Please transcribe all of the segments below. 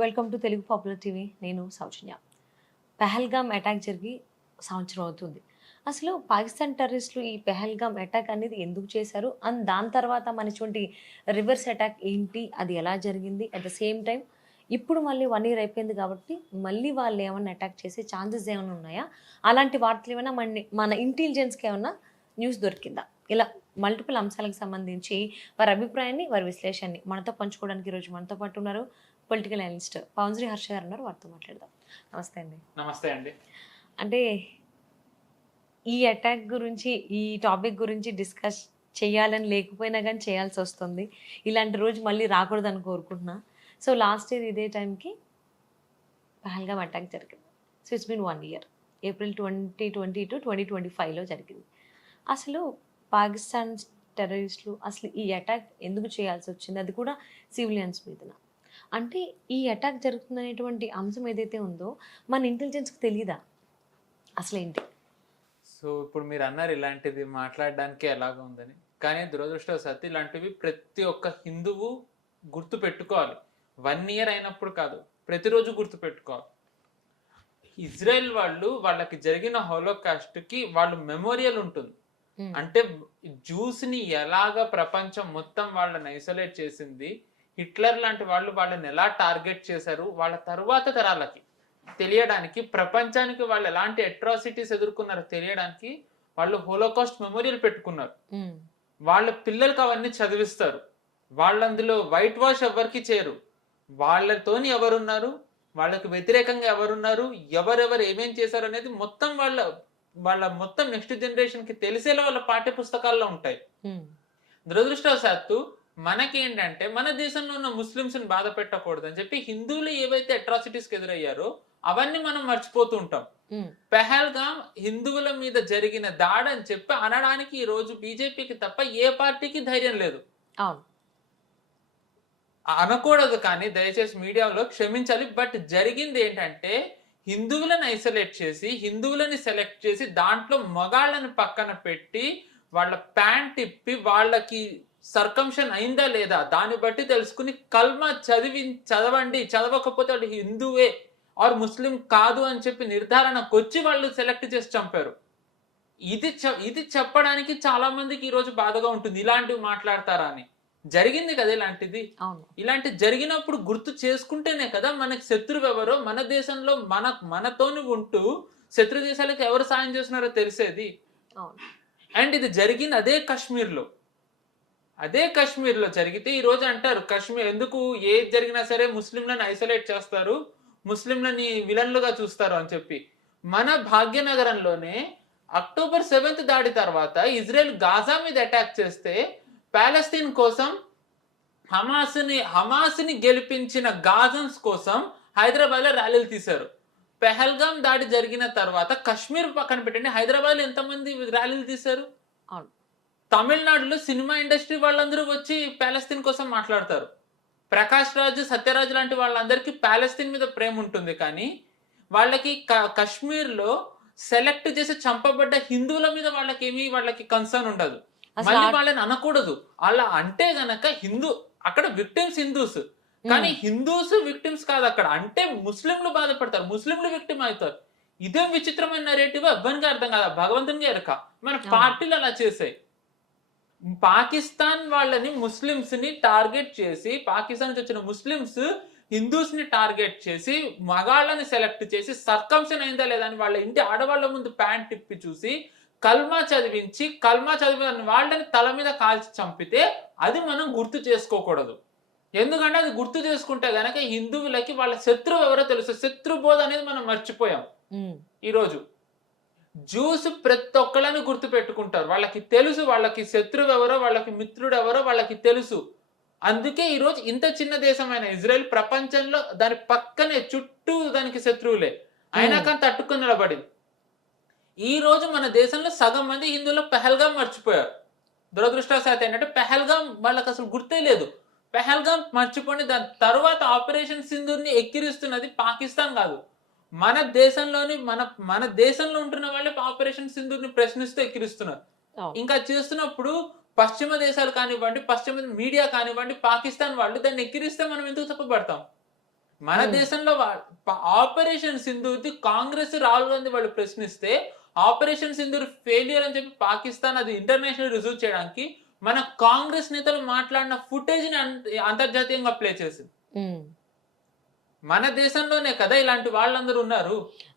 Welcome to Telugu popular TV. నేను సౌజన్య. Pahalgam attack జరిగి సంవత్సరం అవుతుంది. అసలు పాకిస్తాన్ టెర్రరిస్టులు ఈ పెహల్గామ్ అటాక్ అనేది ఎందుకు చేశారు? అండ్ దాని తర్వాత మనటువంటి రివర్స్ అటాక్ ఏంటి? అది ఎలా జరిగింది? అట్ ద సేమ్ టైమ్ ఇప్పుడు మళ్ళీ 1 ఇయర్ అయిపోయింది కాబట్టి మళ్ళీ వాళ్ళు ఏమన్నా అటాక్ చేసే ఛాన్సెస్ ఏమైనా ఉన్నాయా? అలాంటి వార్తలు ఏమైనా మన ఇంటెలిజెన్స్‌కి ఏమన్నా న్యూస్ దొరికిందా? ఇలా మల్టిపుల్ అంశాలకు సంబంధించి వారి అభిప్రాయాన్ని, వారి విశ్లేషణని మనతో పంచుకోవడానికి ఈరోజు మనతో పాటు ఉన్నారు పొలిటికల్ అనలిస్ట్ పవన్శ్రీ హర్ష గారు ఉన్నారు. వారితో మాట్లాడదాం. నమస్తే అండి. నమస్తే అండి. అంటే ఈ అటాక్ గురించి, ఈ టాపిక్ గురించి డిస్కస్ చేయాలని లేకపోయినా కానీ చేయాల్సి వస్తుంది. ఇలాంటి రోజు మళ్ళీ రాకూడదని కోరుకుంటున్నా. సో లాస్ట్ ఇయర్ ఇదే టైంకి పహల్గామ్ అటాక్ జరిగింది. So it's been 1 year. April 2022-2025లో జరిగింది. అసలు పాకిస్తాన్ టెర్రరిస్టులు అసలు ఈ అటాక్ ఎందుకు చేయాల్సి వచ్చింది? అది కూడా సివిలియన్స్ మీదన. అంటే ఈ అటాక్ జరుగుతుందనేటువంటి అంశం ఏదైతే ఉందో మన ఇంటెలిజెన్స్కి తెలియదా అసలేంటి? సో ఇప్పుడు మీరు అన్నారు ఇలాంటిది మాట్లాడడానికి ఎలాగ ఉందని, కానీ దురదృష్టవశాత్తు ఇలాంటివి ప్రతి ఒక్క హిందువు గుర్తు పెట్టుకోవాలి. 1 ఇయర్ అయినప్పుడు కాదు, ప్రతిరోజు గుర్తు పెట్టుకోవాలి. ఇజ్రాయెల్ వాళ్ళకి జరిగిన హోలోకాస్ట్కి వాళ్ళు మెమోరియల్ ఉంటుంది. అంటే జ్యూస్ని ఎలాగ ప్రపంచం మొత్తం వాళ్ళని ఐసోలేట్ చేసింది, హిట్లర్ లాంటి వాళ్ళని ఎలా టార్గెట్ చేశారు, వాళ్ళ తరువాత తరాలకి తెలియడానికి, ప్రపంచానికి వాళ్ళు ఎలాంటి అట్రాసిటీస్ ఎదుర్కొన్నారో తెలియడానికి వాళ్ళు హోలోకాస్ట్ మెమోరియల్ పెట్టుకున్నారు. వాళ్ళ పిల్లలకి అవన్నీ చదివిస్తారు. వాళ్ళందులో వైట్ వాష్ ఎవరికి చేయరు. వాళ్ళతోని ఎవరున్నారు, వాళ్ళకి వ్యతిరేకంగా ఎవరున్నారు, ఎవరెవరు ఏమేం చేశారు అనేది మొత్తం వాళ్ళ మొత్తం నెక్స్ట్ జనరేషన్ కి తెలిసేలా వాళ్ళ పాఠ్య పుస్తకాల్లో ఉంటాయి. దురదృష్టవశాత్తు మనకేంటంటే మన దేశంలో ఉన్న ముస్లింస్ ని బాధ పెట్టకూడదు అని చెప్పి హిందువులు ఏవైతే అట్రాసిటీస్ కి ఎదురయ్యారో అవన్నీ మనం మర్చిపోతూ ఉంటాం. పెహల్గామ్ హిందువుల మీద జరిగిన దాడి అని చెప్పి అనడానికి ఈ రోజు బీజేపీకి తప్ప ఏ పార్టీకి ధైర్యం లేదు. అనకూడదు, కానీ దయచేసి మీడియాలో క్షమించాలి. బట్ జరిగింది ఏంటంటే హిందువులను ఐసోలేట్ చేసి, హిందువులని సెలెక్ట్ చేసి, దాంట్లో మగాళ్ళని పక్కన పెట్టి వాళ్ళ ప్యాంట్ ఇప్పి వాళ్ళకి సర్కంషన్ అయిందా లేదా దాన్ని బట్టి తెలుసుకుని కల్మా చదవండి, చదవకపోతే వాడు హిందువే ఆర్ ముస్లిం కాదు అని చెప్పి నిర్ధారణకు వచ్చి వాళ్ళు సెలెక్ట్ చేసి చంపారు. ఇది చెప్పడానికి చాలా మందికి ఈ రోజు బాధగా ఉంటుంది. ఇలాంటివి మాట్లాడతారా అని. జరిగింది కదా ఇలాంటిది. ఇలాంటి జరిగినప్పుడు గుర్తు చేసుకుంటేనే కదా మనకి శత్రువు ఎవరో, మన దేశంలో మనతోని ఉంటూ శత్రు దేశాలకు ఎవరు సాయం చేస్తున్నారో తెలిసేది. అండ్ ఇది జరిగింది అదే కాశ్మీర్లో జరిగితే ఈ రోజు అంటారు కాశ్మీర్ ఎందుకు ఏది జరిగినా సరే ముస్లింలను ఐసోలేట్ చేస్తారు, ముస్లింలని విలన్లుగా చూస్తారు అని చెప్పి. మన భాగ్యనగరంలోనే అక్టోబర్ 7th దాడి తర్వాత ఇజ్రాయెల్ గాజా మీద అటాక్ చేస్తే పాలస్తీన్ కోసం హమాస్ని గెలిపించిన గాజన్స్ కోసం హైదరాబాద్ లో ర్యాలీలు తీశారు. పెహల్గామ్ దాడి జరిగిన తర్వాత కశ్మీర్ పక్కన పెట్టండి, హైదరాబాద్ లో ఎంతమంది ర్యాలీలు తీశారు? తమిళనాడులో సినిమా ఇండస్ట్రీ వాళ్ళందరూ వచ్చి పాలస్తీన్ కోసం మాట్లాడతారు. ప్రకాష్ రాజు, సత్యరాజు లాంటి వాళ్ళందరికీ పాలస్తీన్ మీద ప్రేమ ఉంటుంది, కానీ వాళ్ళకి కశ్మీర్లో సెలెక్ట్ చేసి చంపబడ్డ హిందువుల మీద వాళ్ళకి కన్సర్న్ ఉండదు. మళ్ళీ వాళ్ళని అనకూడదు. అలా అంటే గనక అక్కడ విక్టిమ్స్ హిందూస్, కానీ హిందూస్ విక్టిమ్స్ కాదు అక్కడ. అంటే ముస్లింలు బాధపడతారు, ముస్లింలు విక్టిమ్ అవుతారు. ఇదేం విచిత్రమైన నరేటివ్ ఎవ్వరికి అర్థం కాదా, భగవంతునికి ఎరక. మన పార్టీలు అలా చేసాయి. పాకిస్తాన్ వాళ్ళని, ముస్లింస్ ని టార్గెట్ చేసి, పాకిస్తాన్ నుంచి వచ్చిన ముస్లింస్ హిందూస్ ని టార్గెట్ చేసి మగాళ్ళని సెలెక్ట్ చేసి సర్కంషన్ అయిందా లేదా అని వాళ్ళ ఇంటి ఆడవాళ్ళ ముందు ప్యాంట్ తిప్పి చూసి కల్మా చదివిన వాళ్ళని తల మీద కాల్చి చంపితే అది మనం గుర్తు చేసుకోకూడదు. ఎందుకంటే అది గుర్తు చేసుకుంటే గనక హిందువులకి వాళ్ళ శత్రువు ఎవరో తెలుసు. శత్రుబోధ అనేది మనం మర్చిపోయాం. ఈరోజు జ్యూస్ ప్రతి ఒక్కళ్ళని గుర్తు పెట్టుకుంటారు. వాళ్ళకి తెలుసు వాళ్ళకి శత్రువు ఎవరో, వాళ్ళకి మిత్రుడు ఎవరో వాళ్ళకి తెలుసు. అందుకే ఈరోజు ఇంత చిన్న దేశమైన ఇజ్రాయెల్ ప్రపంచంలో దాని పక్కనే చుట్టూ దానికి శత్రువులే, అయినా కానీ తట్టుకొని నిలబడింది. ఈ రోజు మన దేశంలో సగం మంది హిందువులు పెహల్గామ్ మర్చిపోయారు. దురదృష్టవశాత్తు ఏంటంటే పెహల్గామ్ వాళ్ళకి అసలు గుర్తే లేదు. పెహల్గామ్ మర్చిపోయి దాని తర్వాత ఆపరేషన్ సింధూర్ని ఎక్కిరిస్తున్నది పాకిస్తాన్ కాదు, మన దేశంలో ఉంటున్న వాళ్ళే ఆపరేషన్ సింధూర్ని ప్రశ్నిస్తూ ఎక్కిరిస్తున్నారు. ఇంకా చేస్తున్నప్పుడు పశ్చిమ దేశాలు కానివ్వండి, పశ్చిమ మీడియా కానివ్వండి, పాకిస్తాన్ వాళ్ళు దాన్ని ఎక్కిరిస్తే మనం ఎందుకు తప్పుపడతాం? మన ఉమ్, దేశంలో ఆపరేషన్ సింధూర్ది కాంగ్రెస్ రాహుల్ గాంధీ వాళ్ళు ప్రశ్నిస్తే ఆపరేషన్ సింధూర్ ఫెయిల్యూర్ అని చెప్పి పాకిస్తాన్ అది ఇంటర్నేషనల్ రుజువు చేయడానికి మన కాంగ్రెస్ నేతలు మాట్లాడిన ఫుటేజ్ ని అంతర్జాతీయంగా ప్లే చేసింది. ఉమ్. మన దేశంలోనే కదా ఇలాంటి వాళ్ళందరూ ఉన్నారు.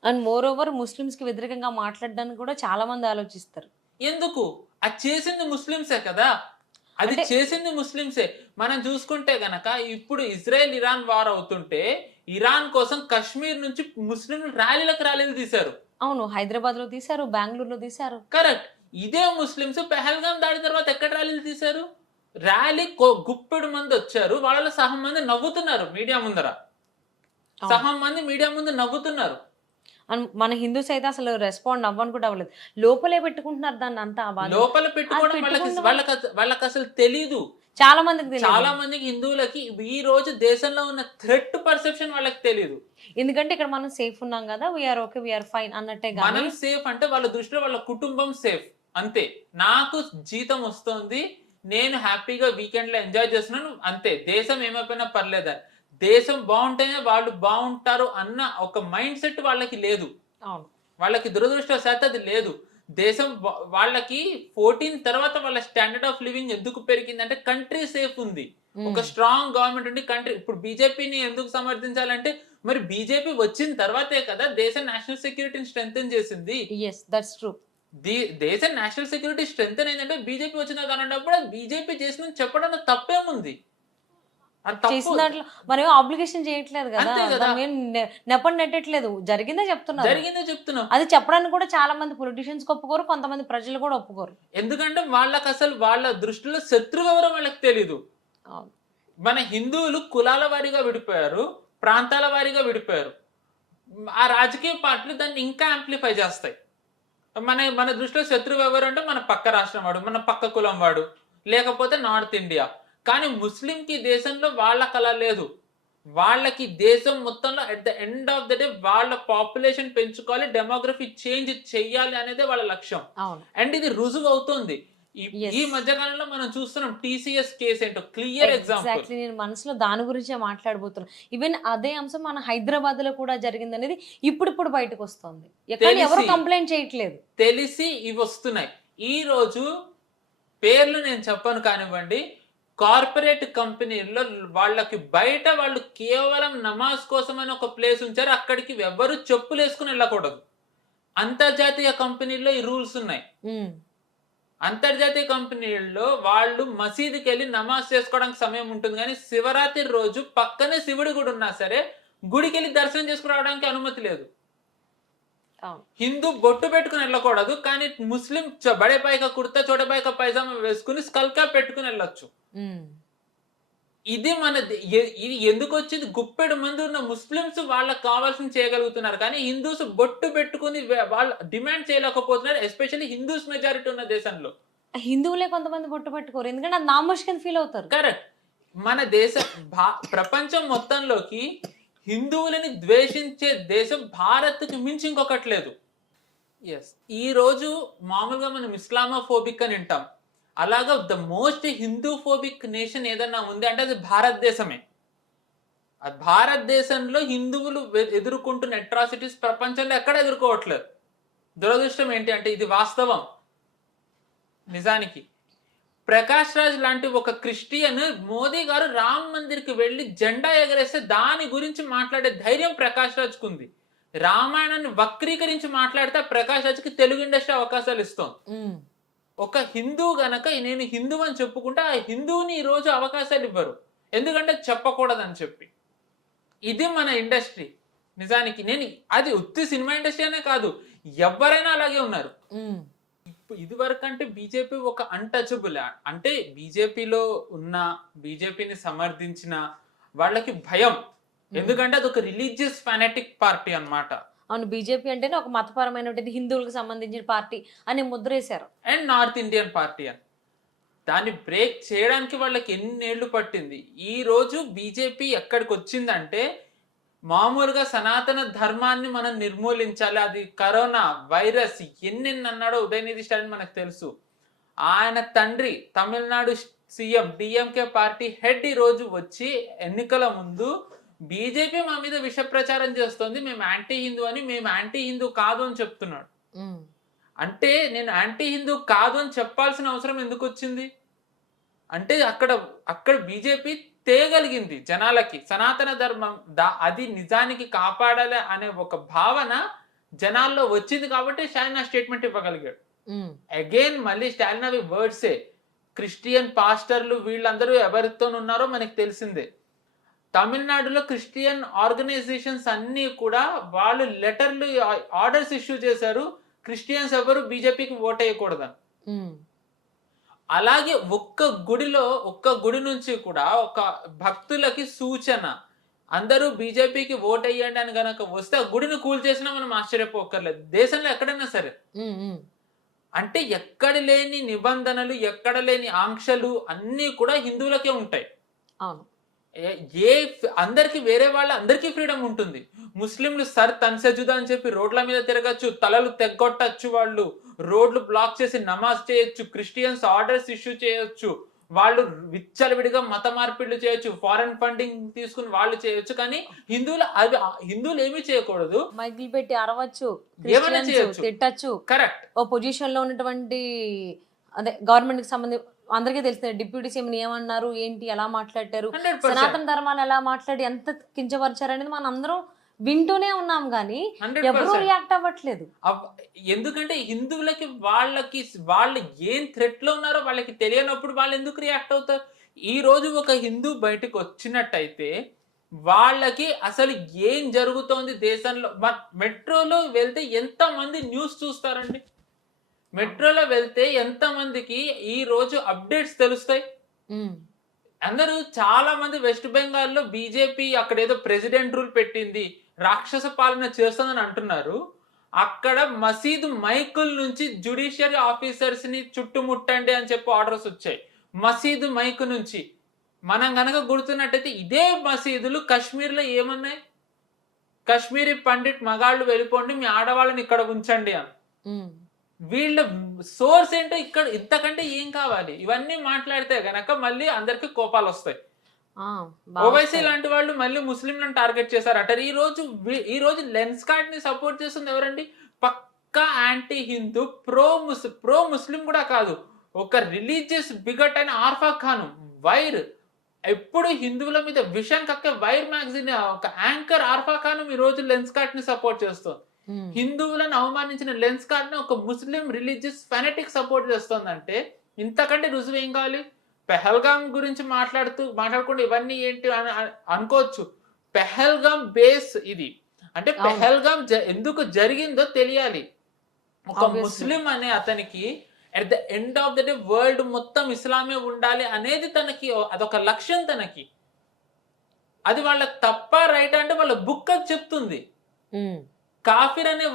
అండ్ మోర్ ఓవర్ ముస్లిమ్స్ కి వ్యతిరేకంగా మాట్లాడడానికి కూడా చాలా మంది ఆలోచిస్తారు. ఎందుకు? అది చేసింది ముస్లింసే కదా, అది అంటే చేసింది ముస్లింసే. మనం చూసుకుంటే గనక ఇప్పుడు ఇజ్రాయెల్ ఇరాన్ వార్ అవుతుంటే ఇరాన్ కోసం కశ్మీర్ నుంచి ముస్లింలు ర్యాలీలు తీశారు. అవును, హైదరాబాద్ లో తీశారు, బెంగళూరులో తీశారు. కరెక్ట్. ఇదే ముస్లింస్ పెహల్గాం దాడి తర్వాత ఎక్కడ ర్యాలీలు తీశారు? ర్యాలీ గుప్పెడు మంది వచ్చారు, వాళ్ళలో సగం మంది నవ్వుతున్నారు మీడియా ముందర, అవును. సగం మంది మీడియా ముందు నవ్వుతున్నారు. అండ్ మన హిందూస్ అయితే అసలు రెస్పాండ్ అవ్వను కూడా అవ్వలేదు, లోపలే పెట్టుకుంటున్నారు దాన్ని అంతా. ఆ బాధ లోపల పెట్టుకోవడం వాళ్ళకి అసలు తెలీదు. చాలా మందికి తెలియదు. చాలా మందికి హిందువులకి ఈ రోజు దేశంలో ఉన్న థ్రెట్ పర్సెప్షన్ వాళ్ళకి తెలియదు. ఎందుకంటే ఇక్కడ మనం సేఫ్ ఉన్నాం కదా, వీఆర్ ఓకే, వీఆర్ ఫైన్ అన్నట్టే. మనం కానీ సేఫ్ అంటే వాళ్ళ దృష్టిలో వాళ్ళ కుటుంబం సేఫ్ అంతే. నాకు జీతం వస్తుంది, నేను హ్యాపీగా వీకెండ్ లో ఎంజాయ్ చేస్తున్నాను అంతే, దేశం ఏమైపోయినా పర్లేదని. దేశం బాగుంటేనే వాళ్ళు బాగుంటారు అన్న ఒక మైండ్ సెట్ వాళ్ళకి లేదు. అవును, వాళ్ళకి దురదృష్టవశాత్తు అది లేదు. దేశం వాళ్ళకి 14 తర్వాత వాళ్ళ స్టాండర్డ్ ఆఫ్ లివింగ్ ఎందుకు పెరిగిందంటే కంట్రీ సేఫ్ ఉంది, ఒక స్ట్రాంగ్ గవర్నమెంట్ ఉంది కంట్రీ. ఇప్పుడు బీజేపీని ఎందుకు సమర్థించాలంటే మరి బీజేపీ వచ్చిన తర్వాతే కదా దేశ నేషనల్ సెక్యూరిటీని స్ట్రెంగ్తెన్ చేసింది. yes, that's true. దేశ నేషనల్ సెక్యూరిటీ స్ట్రెంగ్తెన్ ఏంటంటే బీజేపీ వచ్చిన అన్నప్పుడు బీజేపీ చేసిన చెప్పడంలో తప్పేముంది? అది చేసిన తప్పు. దాంట్లో మనం ఆబ్లిగేషన్ చేయట్లేదు కదా, అంతే కదా. దాని మీద నెపం నెట్టట్లేదు, జరిగిందే చెప్తున్నాం. అది చెప్పడానికి కూడా చాలా మంది పొలిటీషియన్స్ ఒప్పుకోరు, కొంతమంది ప్రజలు కూడా ఒప్పుకోరు. ఎందుకంటే వాళ్ళకి అసలు వాళ్ళ దృష్టిలో శత్రువు ఎవరో వాళ్ళకి తెలీదు. అవును. మన హిందువులు కులాల వారీగా విడిపోయారు, ప్రాంతాల వారీగా విడిపోయారు. ఆ రాజకీయ పార్టీలు దాన్ని ఇంకా యాంప్లిఫై చేస్తాయి. మన దృష్టిలో శత్రువు ఎవరు అంటే మన పక్క రాష్ట్రం వాడు, మన పక్క కులం వాడు, లేకపోతే నార్త్ ఇండియా. కానీ ముస్లింకి దేశంలో వాళ్ళ కళ లేదు. వాళ్ళకి దేశం మొత్తంలో at the end of the day వాళ్ళ పాపులేషన్ పెంచుకోవాలి, డెమోగ్రఫీ చేంజ్ చెయ్యాలి అనేది వాళ్ళ లక్ష్యం. అవును. అండ్ ఇది రుజువు అవుతుంది. ఈ మధ్య కాలంలో మనం చూస్తున్నాం టీసీఎస్ కేసు ఏంటో క్లియర్ ఎగ్జాంపుల్. ఎగ్జాక్ట్లీ, నేను మనసులో దాని గురించే మాట్లాడబోతున్నాను. ఈవెన్ అదే అంశం మన హైదరాబాద్ లో కూడా జరిగింది అనేది ఇప్పుడు బయటకు వస్తుంది. ఎక్కడ ఎవరు కంప్లైంట్ చేయట్లేదు, తెలిసి ఇవి వస్తున్నాయి. ఈ రోజు పేర్లు నేను చెప్పను కానివ్వండి, కార్పొరేట్ కంపెనీల్లో వాళ్ళకి బయట వాళ్ళు కేవలం నమాజ్ కోసం అని ఒక ప్లేస్ ఉంచారు, అక్కడికి ఎవరు చెప్పులు వేసుకుని వెళ్ళకూడదు. అంతర్జాతీయ కంపెనీల్లో ఈ రూల్స్ ఉన్నాయి. అంతర్జాతీయ కంపెనీల్లో వాళ్ళు మసీదుకి వెళ్ళి నమాజ్ చేసుకోవడానికి సమయం ఉంటుంది, కానీ శివరాత్రి రోజు పక్కనే శివుడి గుడి ఉన్నా సరే గుడికి వెళ్ళి దర్శనం చేసుకుని రావడానికి అనుమతి లేదు. హిందూ బొట్టు పెట్టుకుని వెళ్ళకూడదు, కానీ ముస్లిం బడే పైక కుర్తా చోట పైక పైజామా వేసుకుని స్కల్ క్యాప్ పెట్టుకుని వెళ్ళొచ్చు. ఇది ఇది ఎందుకు వచ్చింది? గుప్పెడు మంది ఉన్న ముస్లిమ్స్ వాళ్ళకి కావాల్సింది చేయగలుగుతున్నారు, కానీ హిందూస్ బొట్టు పెట్టుకుని వాళ్ళు డిమాండ్ చేయలేకపోతున్నారు. ఎస్పెషల్లీ హిందూస్ మెజారిటీ ఉన్న దేశంలో హిందువులే కొంతమంది బొట్టు పెట్టుకోరు, ఎందుకంటే అది నామోషికని ఫీల్ అవుతారు. కరెక్ట్. మన ప్రపంచం మొత్తంలోకి హిందువులని ద్వేషించే దేశం భారత్కి మించి ఇంకొకటి లేదు. ఎస్, ఈ రోజు మామూలుగా మనం ఇస్లామోఫోబిక్ అని వింటాం, అలాగా ద మోస్ట్ హిందూఫోబిక్ నేషన్ ఏదన్నా ఉంది అంటే అది భారతదేశమే. అది భారతదేశంలో హిందువులు ఎదుర్కొంటున్న అట్రాసిటీస్ ప్రపంచంలో ఎక్కడ ఎదుర్కోవట్లేదు. దురదృష్టం ఏంటి అంటే ఇది వాస్తవం. నిజానికి ప్రకాష్ రాజ్ లాంటి ఒక క్రిస్టియన్ మోదీ గారు రామ్ మందిర్కి వెళ్ళి జెండా ఎగరేస్తే దాని గురించి మాట్లాడే ధైర్యం ప్రకాష్ రాజ్కు ఉంది. రామాయణాన్ని వక్రీకరించి మాట్లాడితే ప్రకాష్ రాజ్కి తెలుగు ఇండస్ట్రీ అవకాశాలు ఇస్తాం. ఒక హిందూ గనక నేను హిందూ అని చెప్పుకుంటే ఆ హిందువుని ఈ రోజు అవకాశాలు ఇవ్వరు, ఎందుకంటే చెప్పకూడదని చెప్పి. ఇది మన ఇండస్ట్రీ. నిజానికి నేను అది ఉత్తి సినిమా ఇండస్ట్రీ అనే కాదు, ఎవరైనా అలాగే ఉన్నారు. ఇది వరకు అంటే బీజేపీ ఒక అన్టచబుల్, అంటే బీజేపీలో ఉన్న బీజేపీని సమర్థించిన వాళ్ళకి భయం, ఎందుకంటే అది ఒక రిలీజియస్ ఫానాటిక్ పార్టీ అన్నమాట. అవును, బీజేపీ అంటేనే ఒక మతపరమైనటువంటి హిందువులకు సంబంధించిన పార్టీ అని ముద్రేశారు. అండ్ నార్త్ ఇండియన్ పార్టీ అని. దాన్ని బ్రేక్ చేయడానికి వాళ్ళకి ఎన్నేళ్లు పట్టింది. ఈ రోజు బీజేపీ ఎక్కడికి వచ్చిందంటే మామూలుగా సనాతన ధర్మాన్ని మనం నిర్మూలించాలి, అది కరోనా వైరస్ ఎన్నెన్ని అన్నాడో ఉదయనిధి స్టాలిన్ మనకు తెలుసు. ఆయన తండ్రి Tamil Nadu CM DMK party head ఈ రోజు వచ్చి ఎన్నికల ముందు బీజేపీ మా మీద విష ప్రచారం చేస్తుంది, మేము యాంటీ హిందూ అని, మేము యాంటీ హిందూ కాదు అని చెప్తున్నాడు. అంటే నేను యాంటీ హిందూ కాదు అని చెప్పాల్సిన అవసరం ఎందుకు వచ్చింది? అంటే అక్కడ బీజేపీ తేగలిగింది జనాలకి సనాతన ధర్మం అది నిజానికి కాపాడాలి అనే ఒక భావన జనాల్లో వచ్చింది కాబట్టి స్టాలిన్ ఆ స్టేట్మెంట్ ఇవ్వగలిగాడు. అగైన్ మళ్ళీ స్టాలిన్ అవి వర్డ్సే. క్రిస్టియన్ పాస్టర్లు వీళ్ళందరూ ఎవరితో ఉన్నారో మనకి తెలిసిందే. తమిళనాడులో క్రిస్టియన్ ఆర్గనైజేషన్స్ అన్ని కూడా వాళ్ళు లెటర్లు ఆర్డర్స్ ఇష్యూ చేశారు, క్రిస్టియన్స్ ఎవరు బీజేపీకి ఓట్ వేయకూడదని. అలాగే ఒక్క గుడి నుంచి కూడా ఒక భక్తులకి సూచన, అందరూ బీజేపీకి ఓట్ అయ్యండి అని గనక వస్తే ఆ గుడిని కూల్చేసినా మనం ఆశ్చర్యపోకర్లేదు, దేశంలో ఎక్కడైనా సరే. అంటే ఎక్కడ లేని నిబంధనలు, ఎక్కడ లేని ఆంక్షలు అన్నీ కూడా హిందువులకే ఉంటాయి. అందరికి వేరే అందరికీ ఫ్రీడమ్ ఉంటుంది. ముస్లింలు సర్ తన్సజుదా అని చెప్పి రోడ్ల మీద తిరగచ్చు, తలలు తెగ్గొట్టచ్చు, వాళ్ళు రోడ్లు బ్లాక్ చేసి నమాజ్ చేయొచ్చు, క్రిస్టియన్స్ ఆర్డర్స్ ఇష్యూ చేయొచ్చు, వాళ్ళు విచ్చలవిడిగా మత మార్పిడ్లు చేయొచ్చు, ఫారెన్ ఫండింగ్ తీసుకుని వాళ్ళు చేయొచ్చు. కానీ హిందువులు ఏమీ చేయకూడదు. మైకులు పెట్టి అరవచ్చు, ఏమైనా చేయొచ్చు, తిట్టచ్చు. కరెక్ట్. ఓ పొజిషన్ లో ఉన్నటువంటి అదే గవర్నమెంట్ కి సంబంధించి అందరికీ తెలిసింది డిప్యూటీ సీఎం ఏమన్నారు, ఏంటి, ఎలా మాట్లాడారు, సనాతన ధర్మాన్ని ఎలా మాట్లాడి ఎంత కించపరిచారు అనేది మనం అందరం వింటూనే ఉన్నాం, కానీ ఎవరూ రియాక్ట్ అవ్వట్లేదు. ఎందుకంటే హిందువులకి వాళ్ళు ఏం థ్రెట్ లో ఉన్నారో వాళ్ళకి తెలియనప్పుడు వాళ్ళు ఎందుకు రియాక్ట్ అవుతారు? ఈ రోజు ఒక హిందూ బయటకు వచ్చినట్టయితే వాళ్ళకి అసలు ఏం జరుగుతోంది దేశంలో. మెట్రోలో వెళ్తే ఎంత మంది న్యూస్ చూస్తారండి? మెట్రోలో వెళ్తే ఎంత మందికి ఈ రోజు అప్డేట్స్ తెలుస్తాయి? అందరూ చాలా మంది వెస్ట్ బెంగాల్లో బీజేపీ అక్కడ ఏదో ప్రెసిడెంట్ రూల్ పెట్టింది, రాక్షస పాలన చేస్తుందని అంటున్నారు. అక్కడ మసీదు మైకుల నుంచి జ్యుడిషియరీ ఆఫీసర్స్ ని చుట్టుముట్టండి అని చెప్పి ఆర్డర్స్ వచ్చాయి మసీదు మైకు నుంచి. మనం గనక గుర్తున్నట్టయితే ఇదే మసీదులు కాశ్మీర్లో ఏమన్నాయి? కాశ్మీరీ పండిట్ మగాళ్ళు వెళ్ళిపోండి, మీ ఆడవాళ్ళని ఇక్కడ ఉంచండి అని. వీళ్ళ సోర్స్ ఏంటో ఇక్కడ ఇంతకంటే ఏం కావాలి? ఇవన్నీ మాట్లాడితే గనక మళ్ళీ అందరికి కోపాలు వస్తాయి. ఓవైసీ లాంటి వాళ్ళు మళ్ళీ ముస్లింలను టార్గెట్ చేశారట. ఈ రోజు లెన్స్ కార్డ్ ని సపోర్ట్ చేస్తుంది ఎవరండి? పక్కా యాంటీ హిందూ, ప్రో ముస్లిం కూడా కాదు, ఒక రిలీజియస్ బిగట్ అయిన ఆర్ఫా ఖాన్, వైర్, ఎప్పుడు హిందువుల మీద విషం కక్కే వైర్ మ్యాగజైన్ ఒక యాంకర్ ఆర్ఫా ఖాన్ ఈ రోజు లెన్స్ కార్డ్ ని సపోర్ట్ చేస్తుంది. హిందువులను అవమానించిన లెన్స్ కార్డ్ ని ఒక ముస్లిం రిలీజియస్ ఫెనటిక్ సపోర్ట్ చేస్తుందంటే ఇంతకంటే రుజువు ఏం కావాలి? పెహల్గాం గురించి మాట్లాడకుండా ఇవన్నీ ఏంటి అనుకోవచ్చు. పెహల్గాం బేస్ ఇది. అంటే పెహల్గాం ఎందుకు జరిగిందో తెలియాలి. ఒక ముస్లిం అనే అతనికి at the end of the day world మొత్తం ఇస్లామే ఉండాలి అనేది తనకి అదొక లక్ష్యం. తనకి అది వాళ్ళ తప్ప రైట్ అంటే వాళ్ళ బుక్ అది చెప్తుంది. కాఫిర్ అనే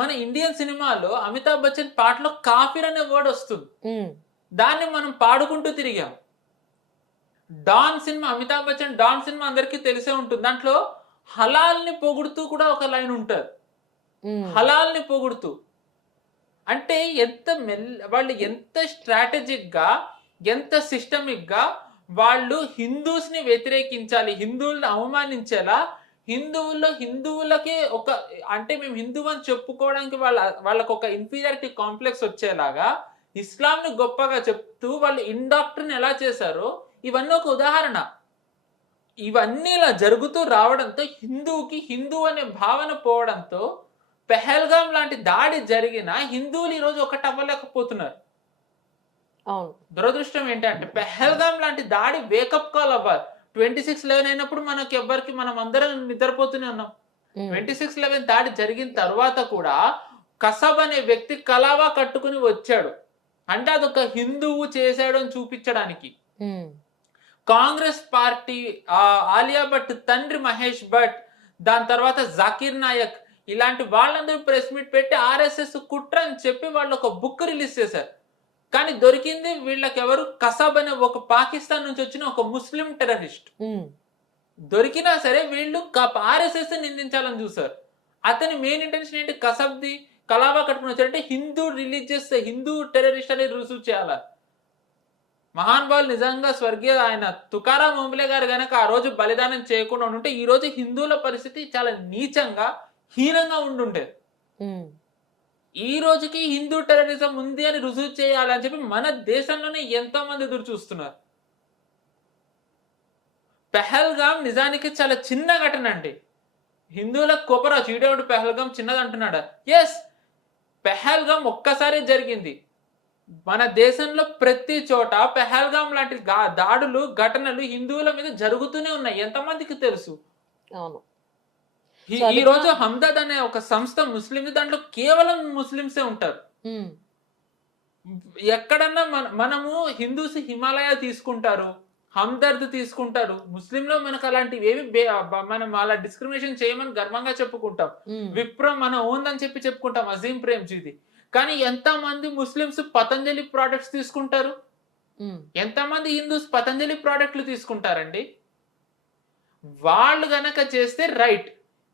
మన ఇండియన్ సినిమాలో అమితాబ్ బచ్చన్ పాటలో కాఫిర్ అనే వర్డ్ వస్తుంది. దాన్ని మనం పాడుకుంటూ తిరిగాం. Don cinema, Amitabh Bachchan Don cinema అందరికీ తెలిసే ఉంటుంది. దాంట్లో హలాల్ ని పొగుడుతూ కూడా ఒక లైన్ ఉంటుంది, హలాల్ ని పొగుడుతూ. అంటే వాళ్ళు ఎంత స్ట్రాటజిక్ గా, ఎంత సిస్టమిక్ గా వాళ్ళు హిందూస్ ని వ్యతిరేకించాలి, హిందువుల్ని అవమానించేలా, హిందువులకి ఒక అంటే మేము హిందూ అని చెప్పుకోవడానికి వాళ్ళకు ఒక ఇన్ఫీరియారిటీ కాంప్లెక్స్ వచ్చేలాగా ఇస్లాం ని గొప్పగా చెప్తూ వాళ్ళు ఇండాక్ట్రిన్ ఎలా చేశారో ఇవన్నీ ఒక ఉదాహరణ. ఇవన్నీ ఇలా జరుగుతూ రావడంతో హిందూ అనే భావన పోవడంతో పెహల్గాం లాంటి దాడి జరిగిన హిందువులు ఈరోజు ఒకటి అవ్వలేకపోతున్నారు. దురదృష్టం ఏంటంటే పెహల్గాం లాంటి దాడి వేకప్ కాల్ అవ్వాలి. 26/11 అయినప్పుడు మనం అందరం నిద్రపోతూనే ఉన్నాం. 26/11 దాడి జరిగిన తర్వాత కూడా కసబ్ అనే వ్యక్తి కలావా కట్టుకుని వచ్చాడు అంటే అదొక హిందువు చేశాడు అని చూపించడానికి. కాంగ్రెస్ పార్టీ ఆలియా భట్ తండ్రి మహేష్ భట్, దాని తర్వాత జాకిర్ నాయక్, ఇలాంటి వాళ్ళందరూ ప్రెస్ మీట్ పెట్టి ఆర్ఎస్ఎస్ కుట్ర అని చెప్పి వాళ్ళు ఒక బుక్ రిలీజ్ చేశారు. కానీ దొరికింది వీళ్ళకి ఎవరు? కసబ్ అనే ఒక పాకిస్తాన్ నుంచి వచ్చిన ఒక ముస్లిం టెర్రరిస్ట్. దొరికినా సరే వీళ్ళు ఆర్ఎస్ఎస్ నిందించాలని చూసారు. అతని మెయిన్ ఇంటెన్షన్ ఏంటి? కసబ్ది కలావా కట్టుకుని వచ్చారంటే హిందూ టెర్రరిస్ట్ అనేది రుజువు చేయాలి. మహానుభావులు నిజంగా స్వర్గీయ ఆయన తుకారాం ఓంబ్లే గారు గనక ఆ రోజు బలిదానం చేయకుండా ఉంటే ఈ రోజు హిందువుల పరిస్థితి చాలా నీచంగా హీనంగా ఉండుండేది. ఉమ్, ఈ రోజుకి హిందూ టెర్రరిజం ఉంది అని రుజువు చేయాలని చెప్పి మన దేశంలోనే ఎంతో మంది ఎదురు చూస్తున్నారు. పెహల్గాం నిజానికి చాలా చిన్న ఘటన అండి. హిందువులకు కోపరా చీడేవుడు పెహల్గాం చిన్నది అంటున్నాడా? ఎస్, పెహల్గాం ఒక్కసారి జరిగింది. మన దేశంలో ప్రతి చోట పెహల్గాం లాంటి దాడులు ఘటనలు హిందువుల మీద జరుగుతూనే ఉన్నాయి. ఎంతమందికి తెలుసు? అవును. ఈ రోజు హమ్దర్ద్ అనే ఒక సంస్థ ముస్లిం, దాంట్లో కేవలం ముస్లింసే ఉంటారు. ఉమ్, ఎక్కడన్నా మనము హిందూస్ హిమాలయ తీసుకుంటారు, హమ్దర్ద్ తీసుకుంటారు. ముస్లింలో మనకు అలాంటివి ఏవి మనం అలా డిస్క్రిమినేషన్ చేయమని గర్వంగా చెప్పుకుంటాం. ఉమ్, విప్రం మన ఓన్ అని చెప్పుకుంటాం, అజీం ప్రేమ్జీది. కానీ ఎంతమంది ముస్లిమ్స్ పతంజలి ప్రోడక్ట్స్ తీసుకుంటారు? ఉమ్, ఎంతమంది హిందూస్ పతంజలి ప్రోడక్ట్లు తీసుకుంటారండి? వాళ్ళు గనక చేస్తే రైట్,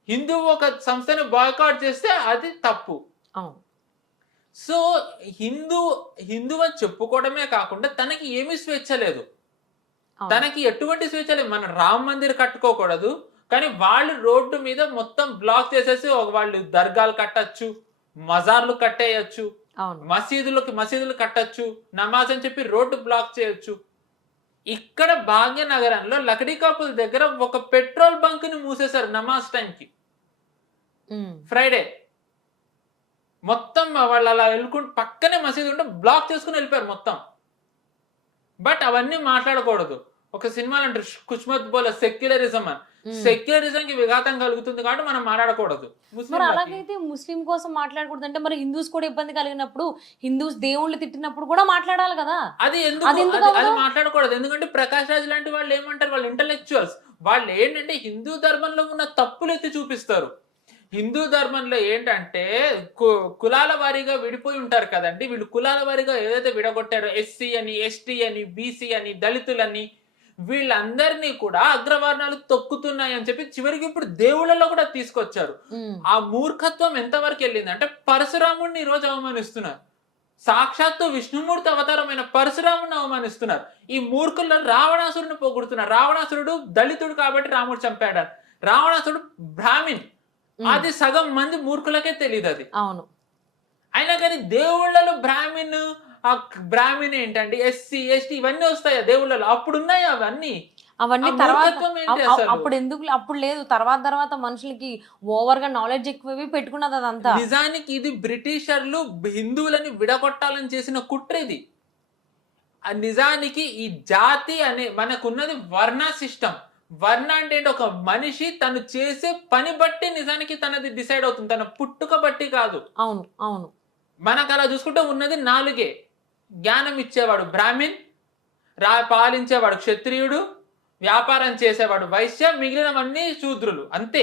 హిందువు ఒక సంస్థను బాయ్కాట్ చేస్తే అది తప్పు. అవును. సో హిందూ అని చెప్పుకోవడమే కాకుండా తనకి ఏమీ స్వేచ్ఛ లేదు, అవును. తనకి ఎటువంటి స్వేచ్ఛ లేదు. మన రామ్ మందిర్ కట్టుకోకూడదు, కానీ వాళ్ళు రోడ్డు మీద మొత్తం బ్లాక్ చేసేసి వాళ్ళు దర్గాలు కట్టచ్చు, మజార్లు కట్టేయచ్చు, అవును. మసీదులు కట్టచ్చు, నమాజ్ అని చెప్పి రోడ్డు బ్లాక్ చేయొచ్చు. ఇక్కడ భాగ్యనగరంలో లకడీకాపుల దగ్గర ఒక పెట్రోల్ బంక్ ని మూసేశారు నమాజ్ టైంకి, ఉమ్, ఫ్రైడే. మొత్తం వాళ్ళు అలా వెళ్ళుకుంటూ పక్కనే మసీదు ఉంటే బ్లాక్ చేసుకుని వెళ్ళిపోయారు మొత్తం. బట్ అవన్నీ మాట్లాడకూడదు. ఒక సినిమాలు అంటారు కుచ్మత్ బోల సెక్యులరిజం అని. సెక్యులరిజం కి విఘాతం కలుగుతుంది కాబట్టి మనం మాట్లాడకూడదు. మరి అలాగైతే ముస్లిం కోసం మాట్లాడకూడదు అంటే మరి హిందూస్ కూడా ఇబ్బంది కలిగినప్పుడు, హిందూస్ దేవుళ్ళు తిట్టినప్పుడు కూడా మాట్లాడాలి కదా? అది మాట్లాడకూడదు. ఎందుకంటే ప్రకాష్ రాజ్ లాంటి వాళ్ళు ఏమంటారు, వాళ్ళు ఇంటలెక్చువల్స్. వాళ్ళు ఏంటంటే హిందూ ధర్మంలో ఉన్న తప్పులు ఎత్తి చూపిస్తారు. హిందూ ధర్మంలో ఏంటంటే కులాల వారీగా విడిపోయి ఉంటారు కదండి. వీళ్ళు కులాల వారీగా ఏదైతే విడగొట్టారో, ఎస్సీ అని, ఎస్టీ అని, బీసీ అని, దళితులని, వీళ్ళందరినీ కూడా అగ్రవర్ణాలు తొక్కుతున్నాయి అని చెప్పి చివరికి ఇప్పుడు దేవుళ్ళలో కూడా తీసుకొచ్చారు. ఆ మూర్ఖత్వం ఎంతవరకు వెళ్ళింది అంటే పరశురాముడిని ఈ రోజు అవమానిస్తున్నారు. సాక్షాత్తు విష్ణుమూర్తి అవతారమైన పరశురాముడిని అవమానిస్తున్నారు. ఈ మూర్ఖులను రావణాసురుని పొగుడుతున్నారు. రావణాసురుడు దళితుడు కాబట్టి రాముడు చంపాడు. రావణాసురుడు బ్రాహ్మిన్. అది సగం మంది మూర్ఖులకే తెలియదు అది. అవును. అయినా కానీ దేవుళ్ళలో బ్రాహ్మణ్ ఏంటండి, ఎస్సీ ఎస్టీ ఇవన్నీ వస్తాయా దేవుళ్ళలో? అప్పుడు ఉన్నాయా అవన్నీ? తర్వాత అప్పుడు ఎందుకు అప్పుడు లేదు, తర్వాత మనుషులకి ఓవర్ గా నాలెడ్జ్ ఎక్కువ పెట్టుకున్నది అదంతా. నిజానికి ఇది బ్రిటిషర్లు హిందువులని విడగొట్టాలని చేసిన కుట్ర ఇది. నిజానికి ఈ జాతి అనే మనకున్నది వర్ణ సిస్టమ్. వర్ణ అంటే ఒక మనిషి తను చేసే పని బట్టి నిజానికి తనది డిసైడ్ అవుతుంది, తన పుట్టుక బట్టి కాదు. అవును, అవును. మనకు అలా చూసుకుంటే ఉన్నది 4. జ్ఞానం ఇచ్చేవాడు బ్రాహ్మిన్, పాలించేవాడు క్షత్రియుడు, వ్యాపారం చేసేవాడు వైశ్య, మిగిలినవన్నీ శూద్రులు. అంతే.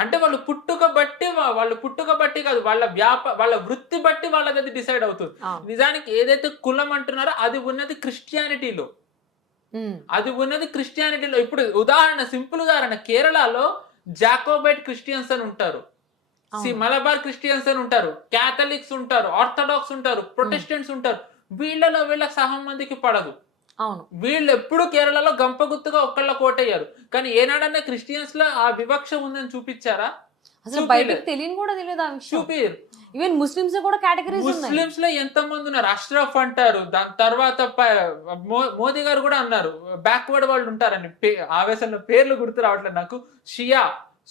అంటే వాళ్ళు పుట్టుక బట్టి కాదు, వాళ్ళ వృత్తి బట్టి వాళ్ళది డిసైడ్ అవుతుంది. నిజానికి ఏదైతే కులం అంటున్నారో అది ఉన్నది క్రిస్టియానిటీలో. ఇప్పుడు సింపుల్ ఉదాహరణ, కేరళలో జాకోబైట్ క్రిస్టియన్స్ అని ఉంటారు, మలబార్ క్రిస్టియన్స్ అని ఉంటారు, క్యాథలిక్స్ ఉంటారు, ఆర్థడాక్స్ ఉంటారు, ప్రొటెస్టెంట్స్ ఉంటారు. వీళ్ళకి సహం మందికి పడదు. వీళ్ళు ఎప్పుడు కేరళలో గంపగుత్తుగా ఒక్కళ్ళ కోటయ్యారు. కానీ ఏనాడన్నా క్రిస్టియన్స్ లో ఆ వివక్ష ఉందని చూపించారా? అసలు బయటకు తెలియని కూడా తెలియదు ఆ విషయం. చూపిరు. ఈవెన్ ముస్లిమ్స్ కూడా కేటగిరీస్ ఉన్నాయి. ముస్లిమ్స్ లో ఎంత మంది ఉన్నారు? అష్రఫ్ అంటారు, దాని తర్వాత మోదీ గారు కూడా అన్నారు బ్యాక్వర్డ్ వాళ్ళు ఉంటారని. ఆవేశంలో పేర్లు గుర్తు రావట్లేదు నాకు. షియా,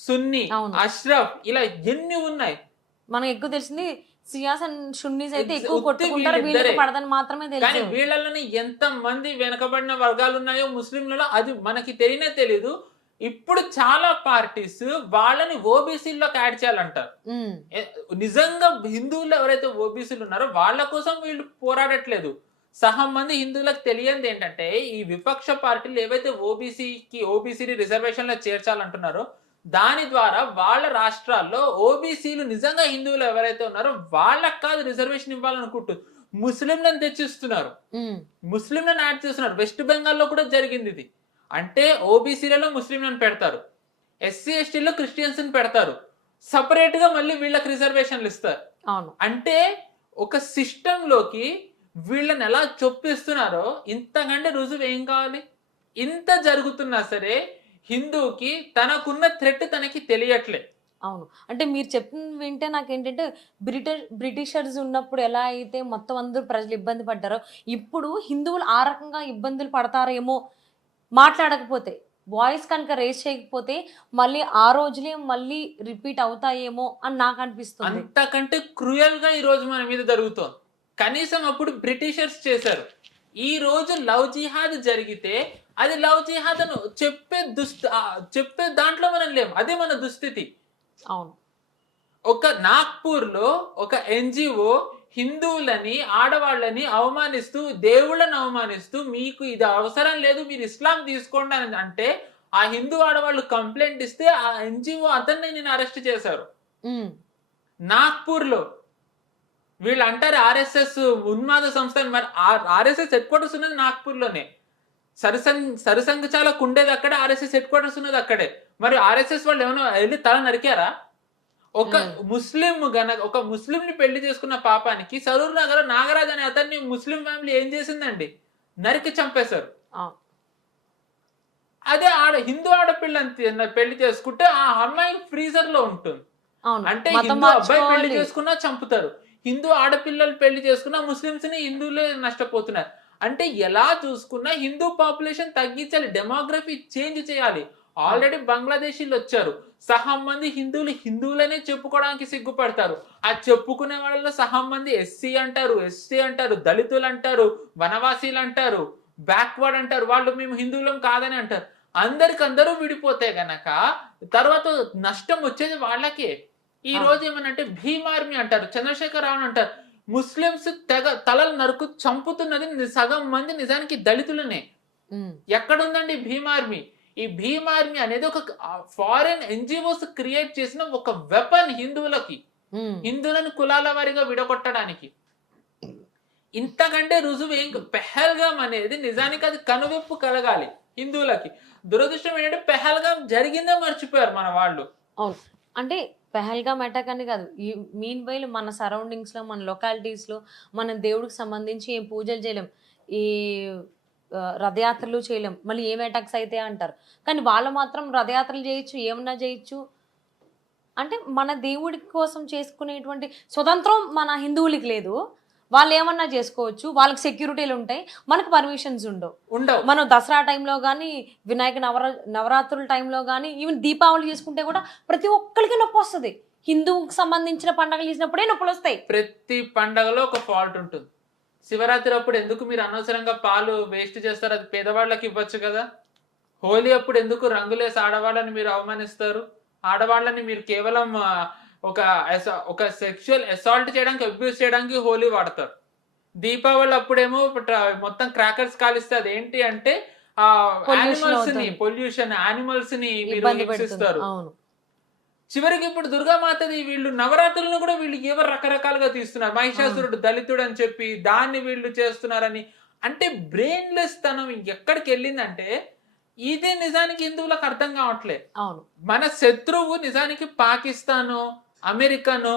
సున్నీ, అష్రఫ్, ఇలా ఎన్ని ఉన్నాయి. మనకు ఎక్కువ తెలిసింది సియాస్ అండ్ సున్నీస్ అయితే ఎక్కువ కొట్టుకుంటారు, వీళ్ళకి పడదని మాత్రమే తెలుసు. కానీ వీళ్ళని ఎంత మంది వెనకబడిన వర్గాలు ఉన్నాయో ముస్లింలలో అది మనకి తెలియనే తెలీదు. ఇప్పుడు చాలా పార్టీస్ వాళ్ళని ఓబీసీలోకి యాడ్ చేయాలంటారు. నిజంగా హిందువులు ఎవరైతే ఓబీసీలు ఉన్నారో వాళ్ళ కోసం వీళ్ళు పోరాడట్లేదు. సహం మంది హిందువులకు తెలియంది ఏంటంటే ఈ విపక్ష పార్టీలు ఏవైతే ఓబీసీని రిజర్వేషన్ లో చేర్చాలంటున్నారో దాని ద్వారా వాళ్ళ రాష్ట్రాల్లో ఓబీసీలు నిజంగా హిందువులు ఎవరైతే ఉన్నారో వాళ్ళకి కాదు రిజర్వేషన్ ఇవ్వాలనుకుంటూ ముస్లింలను తెచ్చిస్తున్నారు, ముస్లింలను యాడ్ చేస్తున్నారు. వెస్ట్ బెంగాల్లో కూడా జరిగింది ఇది. అంటే ఓబీసీలలో ముస్లింలను పెడతారు, ఎస్సీ ఎస్టీలో క్రిస్టియన్స్ పెడతారు, సపరేట్ గా మళ్ళీ వీళ్ళకి రిజర్వేషన్లు ఇస్తారు. అంటే ఒక సిస్టమ్ లోకి వీళ్ళని ఎలా చొప్పిస్తున్నారో ఇంతకంటే రుజువు ఏం కావాలి? ఇంత జరుగుతున్నా సరే హిందూకి తనకున్న థ్రెట్ తనకి తెలియట్లే. అవును. అంటే మీరు చెప్పింది వింటే నాకేంటంటే బ్రిటిషర్స్ ఉన్నప్పుడు ఎలా అయితే మొత్తం అందరూ ప్రజలు ఇబ్బంది పడ్డారో, ఇప్పుడు హిందువులు ఆ రకంగా ఇబ్బందులు పడతారేమో మాట్లాడకపోతే. వాయిస్ కనుక రైజ్ చేయకపోతే మళ్ళీ ఆ రోజులే మళ్ళీ రిపీట్ అవుతాయేమో అని నాకనిపిస్తుంది. అంతకంటే క్రూయల్‌గా ఈరోజు మన మీద జరుగుతోంది. కనీసం అప్పుడు బ్రిటిషర్స్ చేశారు. ఈరోజు లవ్ జిహాద్ జరిగితే అది లవ్ జిహాద్ అని చెప్పే దాంట్లో మనం లేము. అదే మన దుస్థితి. అవును. ఒక నాగ్పూర్‌లో ఒక ఎన్‌జీఓ హిందువులని, ఆడవాళ్ళని అవమానిస్తూ, దేవుళ్ళని అవమానిస్తూ, మీకు ఇది అవసరం లేదు, మీరు ఇస్లాం తీసుకోండి అని అంటే, ఆ హిందూ ఆడవాళ్ళు కంప్లెయింట్ ఇస్తే ఆ ఎన్‌జీఓ అతన్ని నేను అరెస్ట్ చేశారు. హ్మ్. నాగ్పూర్‌లో. వీళ్ళు అంటారు ఆర్ఎస్ఎస్ ఉన్మాద సంస్థ అని. మరి ఆర్ఎస్ఎస్ హెడ్ క్వార్టర్స్ ఉన్నది నాగ్పూర్‌లోనే. సరిసంఘచాలక్ ఉండేది అక్కడే, ఆర్ఎస్ఎస్ హెడ్ క్వార్టర్స్ ఉన్నది అక్కడే. మరి ఆర్ఎస్ఎస్ వాళ్ళు ఏమైనా ఎళ్లి తల నరికారా? ఒక ఒక ముస్లింని పెళ్లి చేసుకున్న పాపానికి సరూర్ నగర్ నాగరాజ్ అనే అతన్ని ముస్లిం ఫ్యామిలీ ఏం చేసిందండి? నరికి చంపేశారు. అదే హిందూ ఆడపిల్లని పెళ్లి చేసుకుంటే ఆ అమ్మాయి ఫ్రీజర్ లో ఉంటుంది. అంటే హిందూ అబ్బాయి పెళ్లి చేసుకున్నా చంపుతారు, హిందూ ఆడపిల్లలు పెళ్లి చేసుకున్నా ముస్లింస్ ని హిందువులే నష్టపోతున్నారు. అంటే ఎలా చూసుకున్నా హిందూ పాపులేషన్ తగ్గించాలి, డెమోగ్రఫీ చేంజ్ చేయాలి. ఆల్రెడీ బంగ్లాదేశీలు వచ్చారు, సగం మంది హిందువులనే చెప్పుకోవడానికి సిగ్గుపడతారు. ఆ చెప్పుకునే వాళ్ళలో సగం మంది ఎస్సీ అంటారు, ఎస్టీ అంటారు, దళితులు అంటారు, వనవాసీలు అంటారు, బ్యాక్వర్డ్ అంటారు. వాళ్ళు మేము హిందువులం కాదని అంటారు. అందరికందరూ విడిపోతే గనక తర్వాత నష్టం వచ్చేది వాళ్ళకే. ఈ రోజు ఏమనంటే భీమ్ ఆర్మీ అంటారు, చంద్రశేఖర్ రావు అంటారు. ముస్లింస్ తలలు నరుకు చంపుతున్నది సగం మంది నిజానికి దళితులనే. ఎక్కడుందండి భీమ్ ఆర్మీ? ఈ భీమ్ ఆర్మీ అనేది ఒక ఫారెన్ ఎన్జిఓస్ క్రియేట్ చేసిన ఒక వెపన్ హిందువులకి, హిందువులను కులాల వారిగా విడగొట్టడానికి. ఇంతకంటే రుజువు ఏం? పెహల్గాం అనేది నిజానికి అది కనువిప్పు కలగాలి హిందువులకి. దురదృష్టం ఏంటంటే పెహల్గాం జరిగిందే మర్చిపోయారు మన వాళ్ళు. అవును. అంటే పెహల్గాం అటాక్ అని కాదు, ఈ మీన్ వైల్ మన సరౌండింగ్స్ లో, మన లొకాలిటీస్ లో మన దేవుడికి సంబంధించి ఏం పూజలు చేయలేం, ఈ రథయాత్రలు చేయలేం, మళ్ళీ ఏం అటాక్స్ అయితే అంటారు. కానీ వాళ్ళు మాత్రం రథయాత్రలు చేయొచ్చు, ఏమన్నా చేయొచ్చు. అంటే మన దేవుడి కోసం చేసుకునేటువంటి స్వతంత్రం మన హిందువులకి లేదు. వాళ్ళు ఏమన్నా చేసుకోవచ్చు, వాళ్ళకి సెక్యూరిటీలు ఉంటాయి, మనకు పర్మిషన్స్ ఉండవు. మనం దసరా టైంలో కానీ, వినాయక నవరాత్రుల టైంలో కానీ, ఈవెన్ దీపావళి చేసుకుంటే కూడా ప్రతి ఒక్కరికి నొప్పి వస్తుంది. హిందువుకి సంబంధించిన పండుగలు చేసినప్పుడే నొప్పులు వస్తాయి. ప్రతి పండగలో ఒక ఫాల్ట్ ఉంటుంది. శివరాత్రి అప్పుడు ఎందుకు మీరు అనవసరంగా పాలు వేస్ట్ చేస్తారు? అది పేదవాళ్ళకి ఇవ్వచ్చు కదా. హోలీ అప్పుడు ఎందుకు రంగులేసి ఆడవాళ్ళని మీరు అవమానిస్తారు? ఆడవాళ్ళని మీరు కేవలం ఒక సెక్షువల్ అసాల్ట్ చేయడానికి, అబ్యూస్ చేయడానికి హోలీ వాడతారు. దీపావళి అప్పుడేమో మొత్తం క్రాకర్స్ కాలిస్తే అదేంటి అంటే యానిమల్స్ ని మీరు హింసిస్తారు. చివరికి ఇప్పుడు దుర్గామాతది వీళ్ళు నవరాత్రులను కూడా వీళ్ళు ఎవరు రకరకాలుగా తీస్తున్నారు. మహిషాసురుడు దళితుడు అని చెప్పి దాన్ని వీళ్ళు చేస్తున్నారని. అంటే బ్రెయిన్లెస్ తనం ఎక్కడికి వెళ్ళిందంటే ఇదే నిజానికి హిందువులకు అర్థం కావట్లేదు. మన శత్రువు నిజానికి పాకిస్తాను, అమెరికను,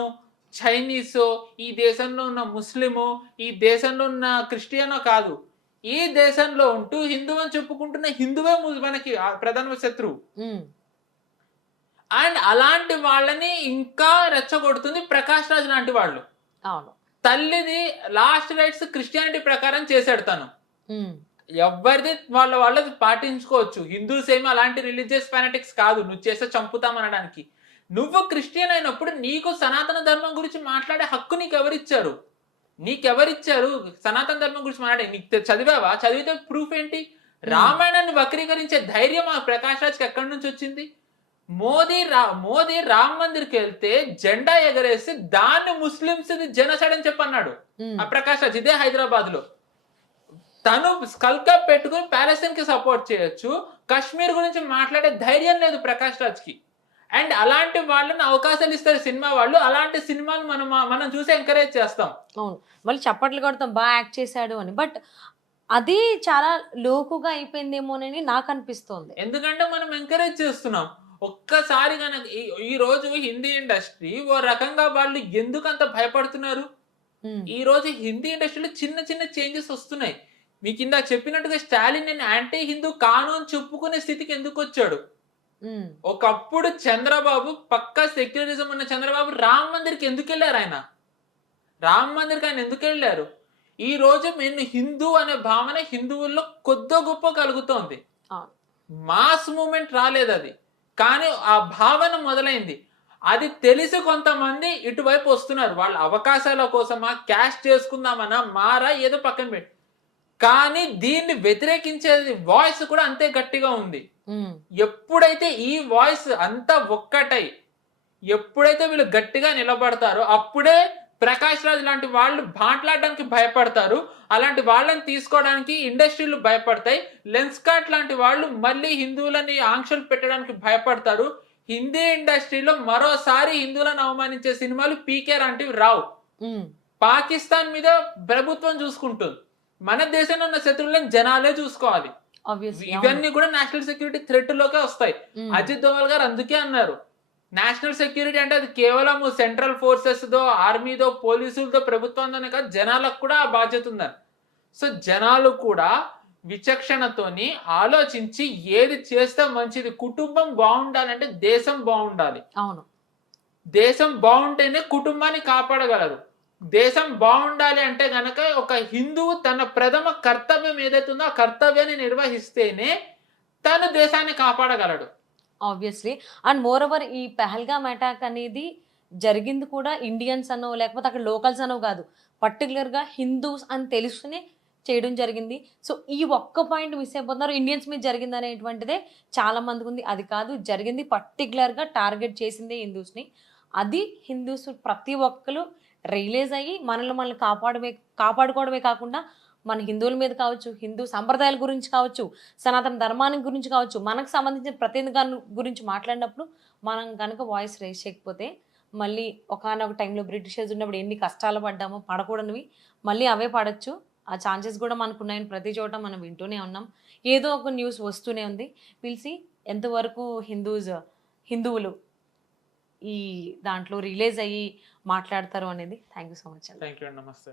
చైనీసో, ఈ దేశంలో ఉన్న ముస్లిమో, ఈ దేశంలో ఉన్న క్రిస్టియనో కాదు. ఈ దేశంలో ఉంటూ హిందూ అని చెప్పుకుంటున్న హిందువే మనకి ప్రధాన శత్రువు. అండ్ అలాంటి వాళ్ళని ఇంకా రెచ్చగొడుతుంది ప్రకాష్ రాజ్ లాంటి వాళ్ళు. తల్లిది లాస్ట్ రైట్స్ క్రిస్టియానిటీ ప్రకారం చేశాడు తను. ఎవరిది వాళ్ళది పాటించుకోవచ్చు. హిందూస్ ఏమి అలాంటి రిలీజియస్ ఫెనటిక్స్ కాదు, నువ్వు చేస్తే చంపుతామనడానికి. నువ్వు క్రిస్టియన్ అయినప్పుడు నీకు సనాతన ధర్మం గురించి మాట్లాడే హక్కు నీకెవరిచ్చారు? సనాతన ధర్మం గురించి మాట్లాడే నీకు చదివావా? చదివితే ప్రూఫ్ ఏంటి? రామాయణాన్ని వక్రీకరించే ధైర్యం ఆ ప్రకాష్ రాజ్కి ఎక్కడి నుంచి వచ్చింది? మోదీ రామ్ మందిర్కి వెళ్తే జెండా ఎగరేసి దాన్ని ముస్లింస్ జనసైడ్ అని చెప్పన్నాడు ఆ ప్రకాష్ రాజ్. ఇదే హైదరాబాద్ లో తను స్కల్ క్యాప్ పెట్టుకుని ప్యాలెస్టైన్ కి సపోర్ట్ చేయొచ్చు, కాశ్మీర్ గురించి మాట్లాడే ధైర్యం లేదు ప్రకాష్ రాజ్ కి. అండ్ అలాంటి వాళ్ళని అవకాశాలు ఇస్తారు సినిమా వాళ్ళు. అలాంటి సినిమాలు మనం చూసి ఎంకరేజ్ చేస్తాం. అవును, మళ్ళీ చప్పట్లు కొడతాం బాగా యాక్ట్ చేశాడు అని. బట్ అది చాలా లోకుగా అయిపోయిందేమోనని నాకు అనిపిస్తోంది. ఎందుకంటే మనం ఎంకరేజ్ చేస్తున్నాం. ఒక్కసారి కనుక ఈ రోజు హిందీ ఇండస్ట్రీ ఓ రకంగా వాళ్ళు ఎందుకు అంత భయపడుతున్నారు? ఈ రోజు హిందీ ఇండస్ట్రీలో చిన్న చిన్న చేంజెస్ వస్తున్నాయి. మీకు ఇందాక చెప్పినట్టుగా స్టాలిన్ నేను యాంటీ హిందూ కాను అని చెప్పుకునే స్థితికి ఎందుకు వచ్చాడు? ఒకప్పుడు చంద్రబాబు పక్కా సెక్యులరిజం ఉన్న చంద్రబాబు రామ్ మందిర్కి ఎందుకు వెళ్ళారు? రామ్ మందిర్కి ఆయన ఎందుకు వెళ్ళారు? ఈ రోజు నేను హిందూ అనే భావన హిందువుల్లో కొద్దో గొప్ప కలుగుతోంది. మాస్ మూమెంట్ రాలేదు అది, కానీ ఆ భావన మొదలైంది. అది తెలిసి కొంతమంది ఇటువైపు వస్తున్నారు. వాళ్ళ అవకాశాల కోసమా, క్యాష్ చేసుకుందామన్నా, మారా ఏదో పక్కన పెట్టి, కానీ దీన్ని వ్యతిరేకించేది వాయిస్ కూడా అంతే గట్టిగా ఉంది. ఎప్పుడైతే ఈ వాయిస్ అంతా ఒక్కటై ఎప్పుడైతే వీళ్ళు గట్టిగా నిలబడతారో అప్పుడే ప్రకాష్ రాజ్ లాంటి వాళ్ళు మాట్లాడడానికి భయపడతారు. అలాంటి వాళ్ళని తీసుకోవడానికి ఇండస్ట్రీలు భయపడతాయి. లెన్స్కాట్ లాంటి వాళ్ళు మళ్ళీ హిందువులని ఆంక్షలు పెట్టడానికి భయపడతారు. హిందీ ఇండస్ట్రీలో మరోసారి హిందువులను అవమానించే సినిమాలు పీకే లాంటివి రావు. పాకిస్తాన్ మీద ప్రభుత్వం చూసుకుంటుంది. మన దేశంలో ఉన్న శత్రువులను జనాలే చూసుకోవాలి. ఇవన్నీ కూడా నేషనల్ సెక్యూరిటీ థ్రెట్ లోకే వస్తాయి. అజిత్ దోవల్ గారు అందుకే అన్నారు, నేషనల్ సెక్యూరిటీ అంటే అది కేవలం సెంట్రల్ ఫోర్సెస్ దో, ఆర్మీదో, పోలీసులతో, ప్రభుత్వంతోనే కాదు, జనాలకు కూడా ఆ బాధ్యత ఉందని. సో జనాలు కూడా విచక్షణతోని ఆలోచించి ఏది చేస్తే మంచిది. కుటుంబం బాగుండాలంటే దేశం బాగుండాలి. అవును, దేశం బాగుంటేనే కుటుంబాన్ని కాపాడగలరు. దేశం బాగుండాలి అంటే గనక ఒక హిందువు తన ప్రథమ కర్తవ్యం ఏదైతుందో ఆ కర్తవ్యాన్ని నిర్వహిస్తేనే తను దేశాన్ని కాపాడగలడు. ఆబ్వియస్లీ. అండ్ మోర్ ఓవర్ ఈ పెహల్గామ్ అటాక్ అనేది జరిగింది కూడా ఇండియన్స్ అనో లేకపోతే అక్కడ లోకల్స్ అనో కాదు, పర్టికులర్గా హిందూస్ అని తెలుసుకునే చేయడం జరిగింది. సో ఈ ఒక్క పాయింట్ మిస్ అయిపోతున్నారు, ఇండియన్స్ మీద జరిగింది అనేటువంటిదే చాలా మందికి ఉంది. అది కాదు, జరిగింది పర్టికులర్గా టార్గెట్ చేసిందే హిందూస్ని. అది హిందూస్ ప్రతి ఒక్కరు రియలైజ్ అయ్యి మనల్ని కాపాడుకోవడమే కాకుండా మన హిందువుల మీద కావచ్చు, హిందూ సంప్రదాయాల గురించి కావచ్చు, సనాతన ధర్మానికి గురించి కావచ్చు, మనకు సంబంధించిన ప్రతి గురించి మాట్లాడినప్పుడు మనం కనుక వాయిస్ రేస్ చేయకపోతే మళ్ళీ ఒకనొక టైంలో బ్రిటిషర్స్ ఉన్నప్పుడు ఎన్ని కష్టాలు పడ్డామో పడకూడనివి మళ్ళీ అవే పడచ్చు. ఆ ఛాన్సెస్ కూడా మనకు ఉన్నాయని ప్రతి చోట మనం వింటూనే ఉన్నాం. ఏదో ఒక న్యూస్ వస్తూనే ఉంది. పిలిచి ఎంతవరకు హిందువులు ఈ దాంట్లో రిలీజ్ అయ్యి మాట్లాడతారు అనేది. Thank you so much. Thank you, నమస్తే.